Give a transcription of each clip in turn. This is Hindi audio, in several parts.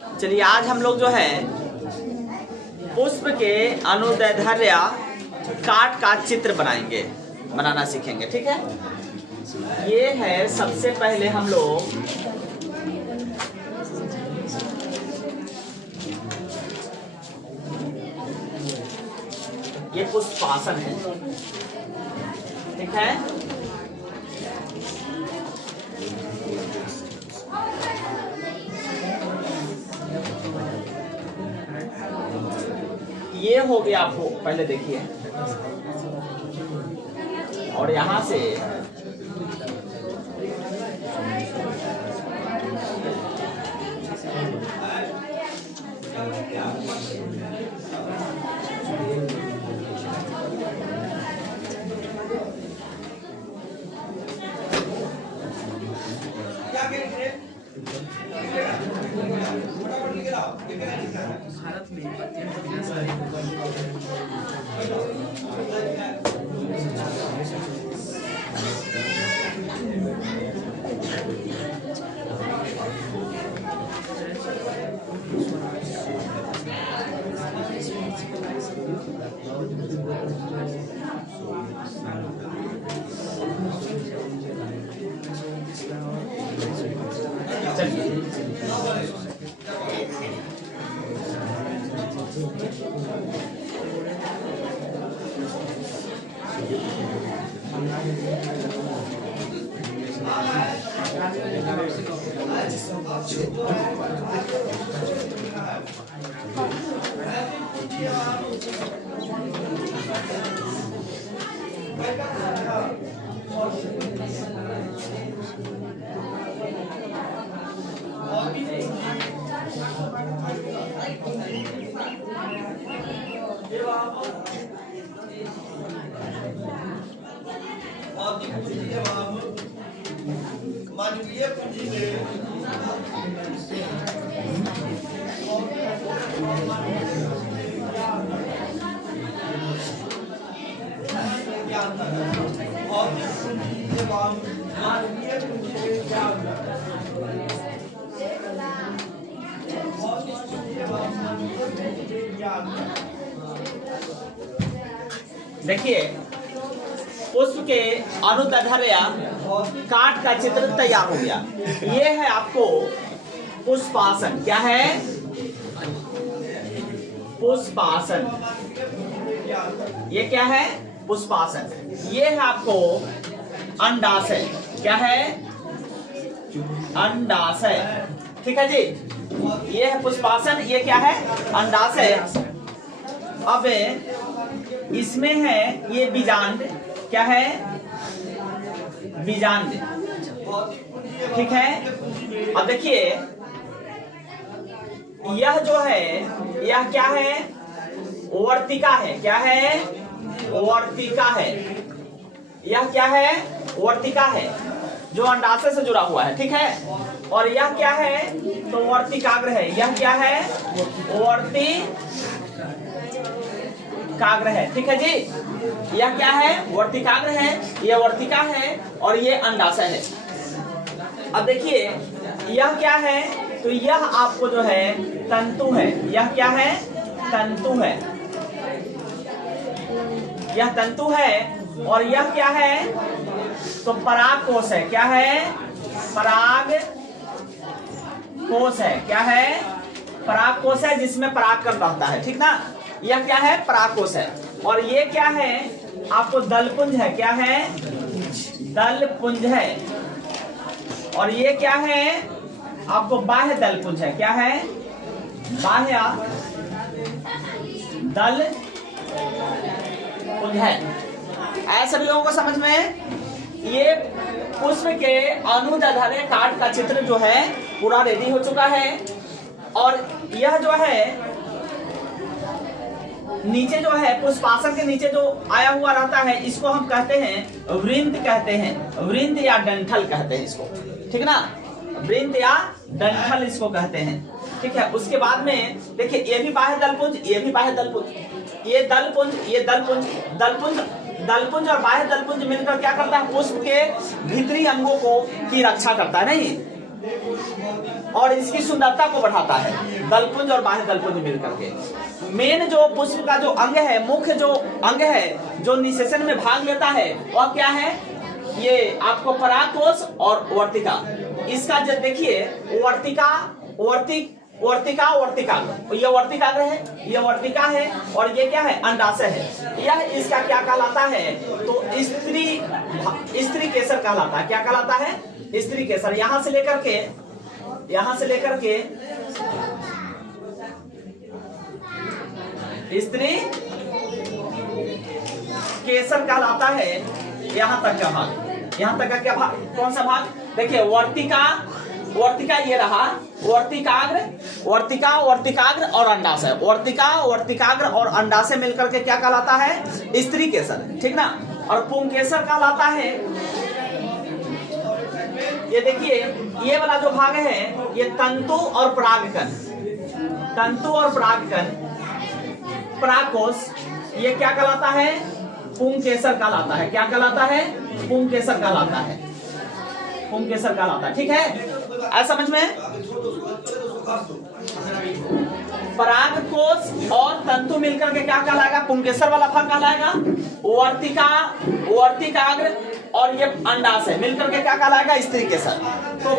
चलिए आज हम लोग जो है पुष्प के अनुदैर्ध्य काट का चित्र बनाना सीखेंगे। ठीक है, ये है सबसे पहले हम लोग ये पुष्पासन है। ठीक है, ये हो गया आपको पहले देखिए, और यहां से भारत में मानवीय पूंजी में भौतिक पूंजी एवं मानवीय पूंजी में क्या अंतर है? भौतिक पूंजी एवं मानवीय पूंजी में क्या अंतर है? देखिए पुष्प के अनुदैर्ध्य काट का चित्र तैयार हो गया। ये है आपको पुष्पासन। क्या है? पुष्पासन। ये क्या है? पुष्पासन। ये है आपको अंडाशय। क्या है? अंडाशय। ठीक है जी, ये है पुष्पासन, ये क्या है? अंडाशय। अब इसमें है ये बीजांड। क्या है? बीजांड। ठीक है, अब देखिए यह जो है यह क्या है? वर्तिका है। क्या है? वर्तिका है। यह क्या है? वर्तिका है जो अंडाशय से जुड़ा हुआ है। ठीक है, और यह क्या है? तो वर्तिकाग्र है। यह क्या है? वर्तिकाग्र है। ठीक है जी, यह क्या है? वर्तिकाग्र है, यह वर्तिका है और ये अंडाशय है। अब देखिए यह क्या है? तो यह आपको जो है तंतु है। यह क्या है? तंतु है। यह तंतु है और यह क्या है? तो परागकोश है। क्या है? परागकोश है। क्या है? परागकोश है जिसमें परागकण रहता है। ठीक ना, यह क्या है? परागकोश है। और ये क्या है? आपको दलपुंज है। क्या है? दलपुंज है। और ये क्या है? आपको बाह्य दलपुंज है। क्या है? बाह्य दलपुंज है। ऐसे लोगों को समझ में ये पुष्प के अनुदैर्ध्य काट का चित्र जो है पूरा रेडी हो चुका है। और यह जो है नीचे जो है पुष्पासन के नीचे जो आया हुआ रहता है इसको हम कहते हैं वृंत कहते हैं। वृंत या डंठल कहते हैं इसको। ठीक ना, वृंत या डंठल इसको कहते हैं। ठीक है, उसके बाद में देखिए ये भी बाह्य दलपुंज, ये भी बाह्य दलपुंज, ये दलपुंज, ये दलपुंज, दलपुंज दलपुंज और बाह्य दलपुंज मिलकर क्या करता है? पुष्प के भीतरी अंगों को की रक्षा करता है। नहीं, और इसकी सुंदरता को बढ़ाता है, दलपुंज और बाह्य दलपुंज मिल करके। मेन जो पुष्प का जो अंग है, मुख्य जो अंग है जो निषेचन में भाग लेता है वह क्या है? ये आपको परागकोश और वर्तिका। इसका जो देखिए वर्तिका, वर्तिकाग्र, ये वर्तिकाग्र है, ये वर्तिका है, और ये क्या है? अंडाशय है। यह इसका क्या कहलाता है? तो स्त्री केसर कहलाता है। क्या कहलाता है? स्त्री केसर। यहां से लेकर के स्त्री केसर कहलाता है। यहां तक का भाग, यहां तक का क्या भाग? कौन सा भाग? देखिए वर्तिका ये रहा, वर्तिकाग्र और अंडाशय। वर्तिकाग्र और अंडाशय मिलकर के क्या कहलाता है? स्त्री केसर, ठीक ना। और पुंकेसर कहलाता है, ये देखिए ये वाला जो भाग है ये तंतु और परागकण, परागकोश, ये क्या कहलाता है? पुंकेसर कहलाता है। क्या कहलाता है? पुंकेसर कहलाता है, पुंकेसर कहलाता है। ठीक है, ऐसा समझ में? परागकोश और तंतु मिलकर के क्या कहलाएगा? पुंकेसर वाला भाग कहलाएगा। वर्तिकाग्र और ये अंडाशय मिलकर के क्या कहलाएगा? स्त्री केसर। तो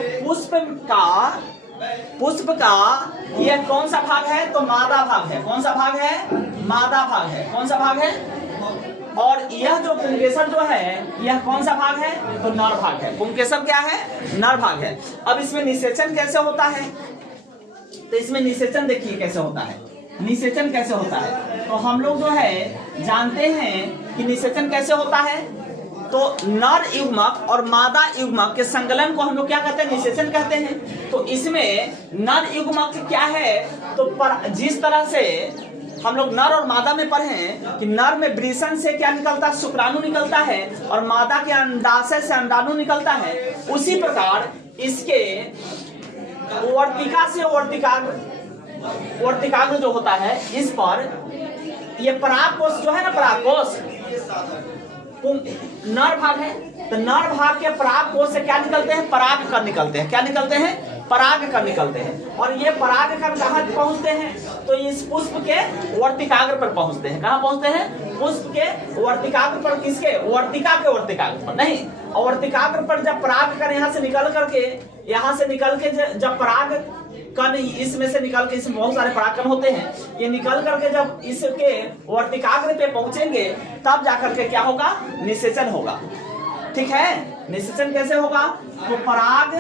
पुष्प का ये कौन सा भाग है? तो मादा भाग है। कौन सा भाग है? मादा भाग है। कौन सा भाग है? और यह जो पुंकेसर जो है यह कौन सा भाग है? तो नर भाग है। पुंकेसर क्या है? नर भाग है। अब इसमें निषेचन कैसे होता है? तो इसमें निषेचन देखिए कैसे होता है। निषेचन कैसे होता है? तो हम लोग जो है जानते हैं कि निषेचन कैसे होता है। तो नर युग्मक और मादा युग्मक के संकलन को हम लोग क्या कहते हैं? निषेचन कहते हैं। तो इसमें नर युग्मक क्या है? तो जिस तरह से हम लोग नर और मादा में पढ़े कि नर में वृषण से क्या निकलता है? शुक्राणु निकलता है, और मादा के अंडाशय से अंडाणु निकलता है। उसी प्रकार इसके वर्तिका से वर्तिकाग्र जो होता है, इस पर ये परागकोश जो है ना, परागकोश नर भाग है। तो नर भाग के परागकोश से क्या निकलते हैं? परागकण निकलते हैं। क्या निकलते हैं? परागकण निकलते हैं। और ये परागकण कहाँ पहुंचते हैं? तो इस पुष्प के वर्तिकाग्र पर पहुंचते हैं। कहाँ पहुंचते हैं? पुष्प के वर्तिकाग्र पर। किसके? वर्तिका के वर्तिकाग्र पर नहीं। और वर्तिकाग्र पर जब परागकण यहाँ से निकल के जब परागकण इसमें से निकल के, इसमें बहुत सारे परागकण होते हैं, ये निकल करके जब इसके वर्तिकाग्र पे पहुंचेंगे तब जाकर के क्या होगा? निषेचन होगा। ठीक है, निषेचन कैसे होगा? तो पराग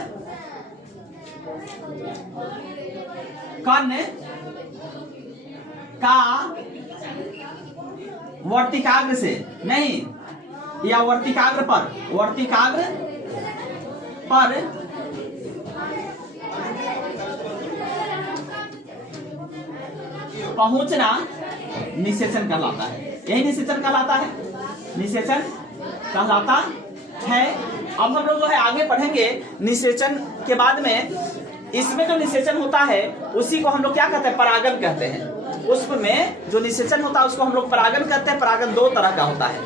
कण का वर्तिकाग्र से नहीं, या वर्तिकाग्र पर पहुंचना निषेचन कहलाता है। यही निषेचन कहलाता है, निषेचन कहलाता है। अब हम लोग जो है आगे पढ़ेंगे निषेचन के बाद में। इसमें जो निषेचन होता है उसी को हम लोग क्या कहते हैं? परागन कहते हैं। पुष्प में जो निषेचन होता है उसको हम लोग परागन कहते हैं। परागन दो तरह का होता है।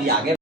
ये आगे